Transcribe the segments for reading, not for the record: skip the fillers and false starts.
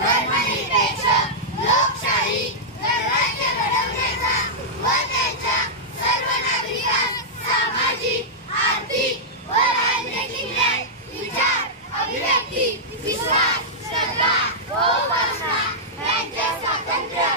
धर्मनिरपेक्ष लोकशाही राज्य घडवण्याचा व त्याच्या सर्व नागरिकांस सामाजिक आर्थिक व राजनैतिक न्याय विचार अभिव्यक्ती विश्वास श्रद्धा व उपासना यांचे स्वातंत्र्य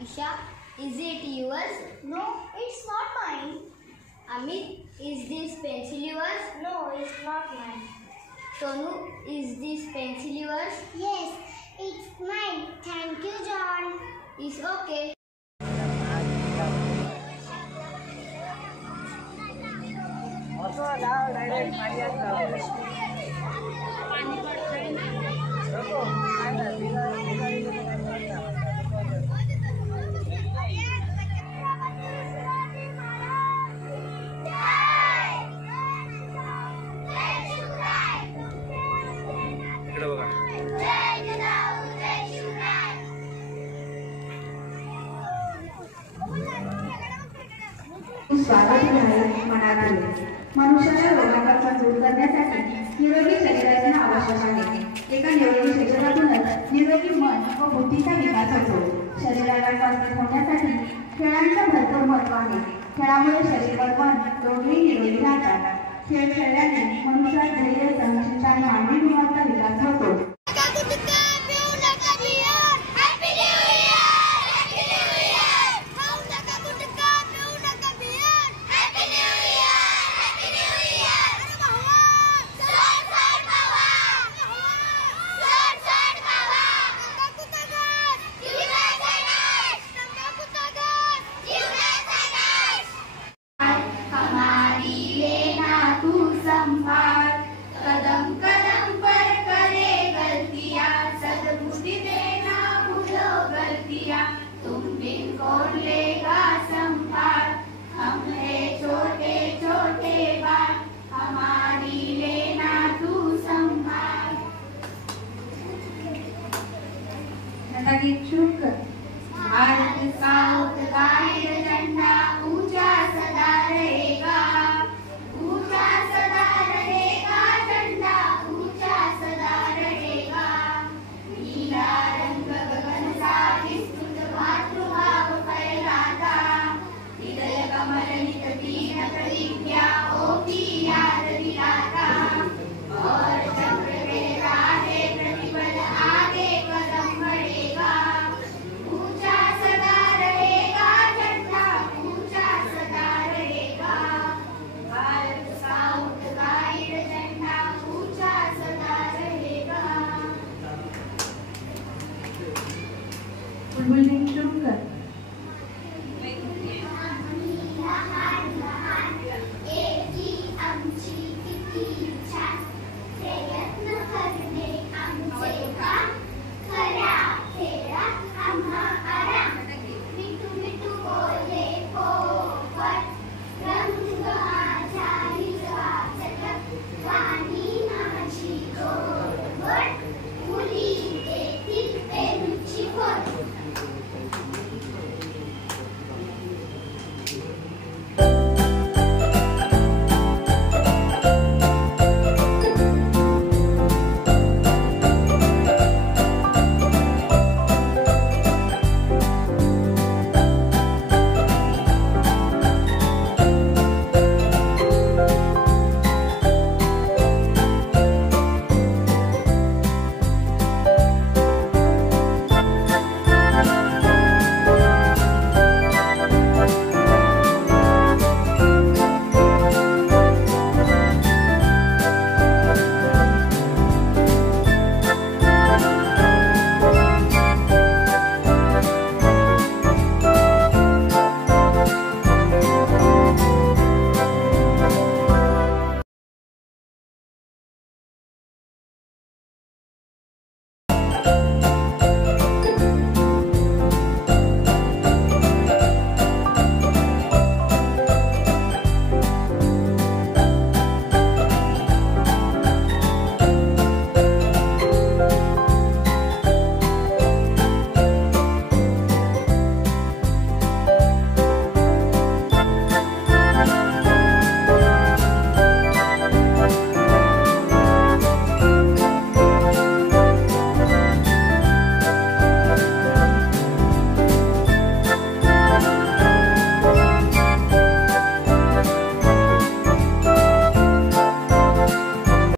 Isha, is it yours? No, it's not mine. Amit, is this pencil yours? No, it's not mine. Tonu, is this pencil yours? Yes, it's mine. Thank you, John. It's okay. स्वागत आहे मनातील मनुष्याच्या रोगांचा दूर करण्यासाठी निरोगी शरीराची आवश्यक आहे। एका निरोगी शरीरातूनच निरोगी मन व बुद्धीचा विकास होतो। शरीराला स्वस्थ होण्यासाठी खेळांचे भरपूर महत्त्व आहे। खेळामुळे शरीर व मन दोन्ही निरोगी राहतात। खेळ खेळल्याने मनुष्यात धैर्य सहनशीलता आणि मानवी गुणांचा विकास होतो। कदम कदम पर करे गलतियां, सद्बुद्धि देना भूलो गलतियां, तुम बिन कौन लेगा संभाल, हम है छोटे छोटे बाल, हमारी लेना तू संभाल। भारत का उत्गायी झंडा ऊंचा सदा रहेगा, ऊंचा सदा रहेगा, झंडा ऊंचा सदा रहेगा। नीला रंग गगन सा विस्तृत मातृभाव फैलाता, हृदय कमल नित दीन प्रतिज्ञा होती याद दिलाता, और चक्र के राहे प्रतिबल आगे कदम बढ़ेगा, ऊंचा सदा रहेगा, झंडा ऊंचा सदा रहेगा। भारत का उत्गायी झंडा ऊंचा सदा रहेगा।